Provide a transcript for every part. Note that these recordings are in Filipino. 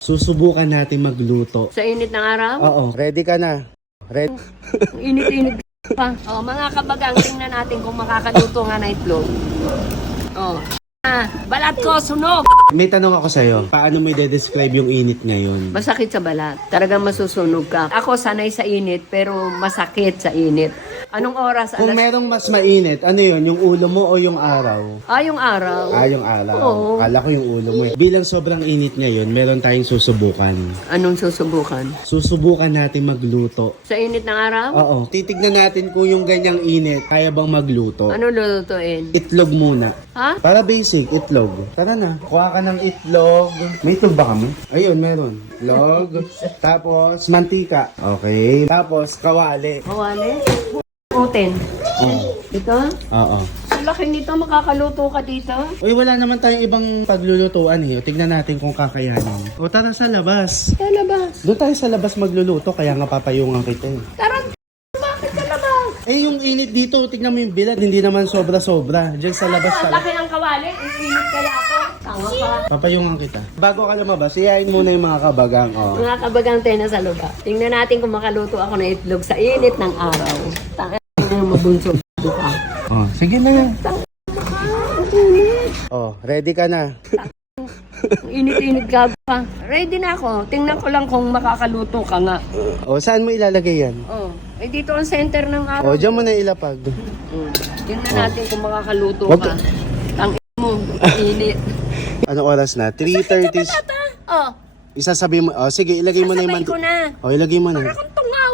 Susubukan natin magluto. Sa init ng araw? Oo, ready ka na? Ready? Init-init pa. Oh, mga kabagang, tingnan natin kung makakaluto nga na itlog. Oh. Balat ko, sunog! May tanong ako sa'yo. Paano mo i-describe yung init ngayon? Masakit sa balat. Talagang masusunog ka. Ako sanay sa init, pero masakit sa init. Anong oras? Kung merong mas mainit, ano yun? Yung ulo mo o yung araw? Yung araw. Yung araw. Oo. Kala ko yung ulo mo eh. Bilang sobrang init ngayon, meron tayong susubukan. Anong susubukan? Susubukan natin magluto. Sa init ng araw? Oo. Titignan natin kung yung ganyang init, kaya bang magluto. Ano lulutuin? Itlog muna. Ha? Para basic, itlog. Tara na. Kuha ka ng itlog. May itlog ba kami? Ayun, meron. Itlog. Tapos, mantika. Okay. Tapos, kawali. Kawali? Putin. Oh. Ito? Oo. Ang laki nito, makakaluto ka dito? Uy, wala naman tayong ibang paglulutuan eh. O, tignan natin kung kakayanin. O, tara sa labas. Sa labas. Doon tayo sa labas magluluto, kaya nga papayungan kita eh. Tara, bakit sa labas? Eh, yung init dito, tignan mo yung bilad, hindi naman sobra-sobra. Diyan sa labas Ang talaga. laki ng kawali, ang init kaya ako. Tanga ka. Papayungan kita. Bago ka lumabas, iyain muna yung mga kabagang. Oh. Mga kabagang tayo na sa lugar. Tingnan natin kung makaluto ako ng itlog sa init ng araw. Tanga na mabunso ka. Oh, sige na. Ang init. Oh, ready ka na? Ang init-init gago ka. Ready na ako. Tingnan ko lang kung makakaluto ka nga. Oh, saan mo ilalagay yan? Oh, dito ang center ng araw. Oh, diyan mo na ilapag. Tingnan natin kung makakaluto Wag- ka. Tang mo, init. Anong oras na? 3:30. Oh, Isasabi mo. Oh, sige, ilagay mo na yung sasabay ko na. Oh, ilagay mo Para na. kang tungaw.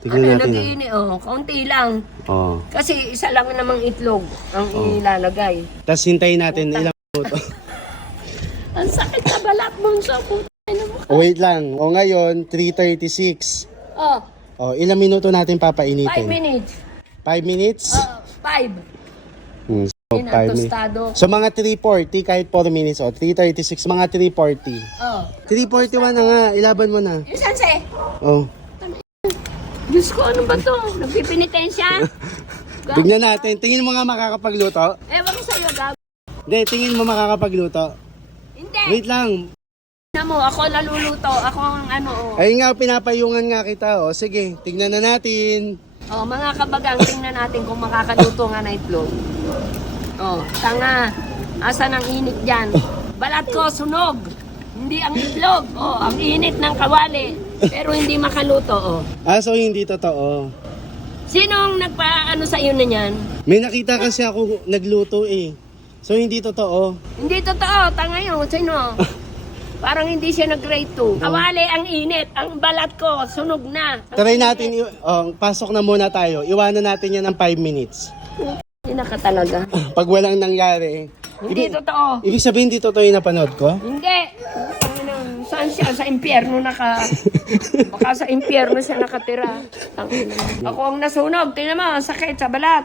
Tignan natin. nag-iinit? Kaunti lang. Oh. Kasi isa lang namang itlog ang ilalagay. Tapos hintayin natin ilang minuto. Ang sakit sa balat mo sa puta. Oh, wait lang. O ngayon, 3:36. Oh, Oh, ilang minuto natin 5 papainitin? minutes. 5 minutes? 5. So, Yun ang 5 minutes. tostado. So, mga 3:40 kahit 4 minutes. O, 3:36, mga 3:40. Oh. 3:41 na nga. Ilaban mo na. Isan se? Oh. Diyos ko, ano ba to? Nagpipinitensya? Tignan natin. Tingin mo nga makakapagluto? Ewan ko sa'yo, gag. Hindi, tingin mo makakapagluto. Hindi. Wait lang. Na mo, ako naluluto. Ako ang ano. Ayun nga, pinapayungan nga kita. O, sige, tignan na natin. Mga kabagang, tingnan natin kung makakaluto nga na itlog. Tanga. Asan ang init dyan? Balat ko, sunog. Hindi ang itlog. Ang init ng kawali. Pero hindi makaluto. So hindi totoo. Sinong nagpa-ano sa iyo na yan? May nakita kasi ako nagluto eh. So hindi totoo. Hindi totoo. Tanga yun. Sino? Parang hindi siya nag-grade 2. Kawali ang init. Ang balat ko, sunog na. Ang Try init. natin, pasok na muna tayo. Iwanan natin yan ng 5 minutes. Hindi na ka talaga. Pag walang nangyari. Hindi totoo. Ibig sabihin hindi totoo yung napanood ko? Hindi. Saan siya? Sa impyerno baka sa impyerno siya nakatira. Ako ang nasunog. Tingnan mo, ang sakit sa balat.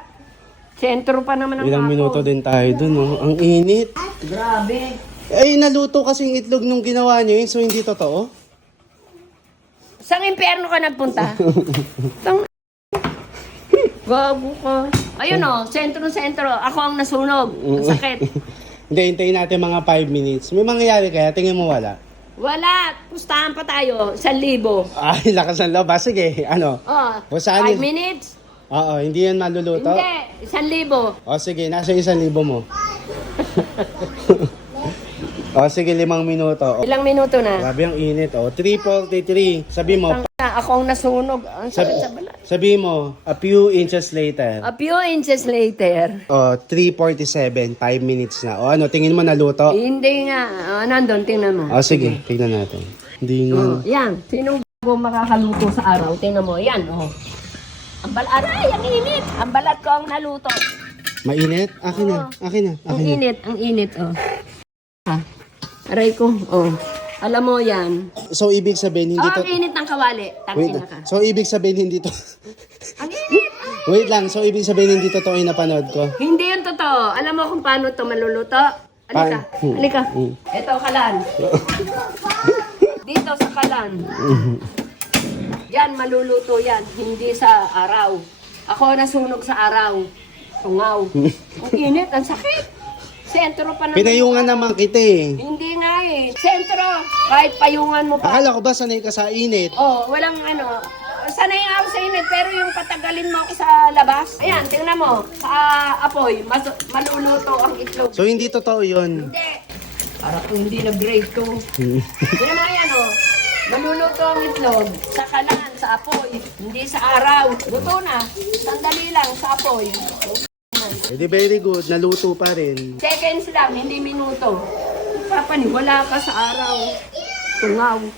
Sentro pa naman ang Ilang ako. minuto din tayo dun, oh. Ang init. Grabe. Ay, naluto kasi yung itlog nung ginawa niyo yun, so hindi totoo? Saan impyerno ka nagpunta? Gago ka. Ayun sentro. Ako ang nasunog. Ang sakit. Hindi, hintayin natin mga 5 minutes. May mangyayari kaya? Tingin mo wala? Wala. Pustahan pa tayo. 1,000. Ay, lakas ng loob. Sige, ano? O, saan 5 yun? minutes? Oo, hindi yan maluluto? Hindi. 1,000. O, sige, nasa 1,000 mo. O, sige, 5 minuto. O, Ilang minuto na? grabe ang init. O, 3:43. Sabi mo, Ako ang nasunog. Ang sakit sa balat. sabi mo, a few inches later. A few inches later. O, 3:47. 5 minutes na. O, ano, tingin mo naluto? Hindi nga. Nandun, tingnan mo. O, sige, tingnan natin. Hindi nga. Yan. Sinong bago makakaluto sa araw? Tingnan mo. Yan, Ang balat. Aray, ang init. Ang balat ko ang naluto. Mainit? Akin na, akin na, Ang akin na. init, Aray ko, Alam mo yan. So, ibig sabihin, hindi to... Ang init ng kawali. Wait, Tangina ka. so ibig sabihin hindi to... Ang init! Wait lang, so ibig sabihin hindi totoo yung napanood ko? Hindi yun totoo. Alam mo kung paano ito maluluto? Halika. Halika. Ito, kalan. Dito sa kalan. Yan, maluluto yan. Hindi sa araw. Ako nasunog sa araw. Tungaw. Ang init, ang sakit. Sentro pa naman. Pinayungan naman kita eh. Hindi nga eh. Sentro, kahit payungan mo pa. Akala ko ba sanay ka sa init? Oh, walang ano. Sanay nga ako sa init, pero yung patagalin mo ako sa labas. Ayan, tingnan mo. Sa apoy, maluluto ang itlog. So hindi totoo yun. Hindi. Para kung hindi nag-grade ko. Tingnan mo yan oh. Maluluto ang itlog sa kalan, sa apoy. Hindi sa araw. Luto na. Sandali lang sa apoy. Edi very good, naluto pa rin. Seconds lang, hindi minuto. Papaniwala ka sa araw. Tungaw.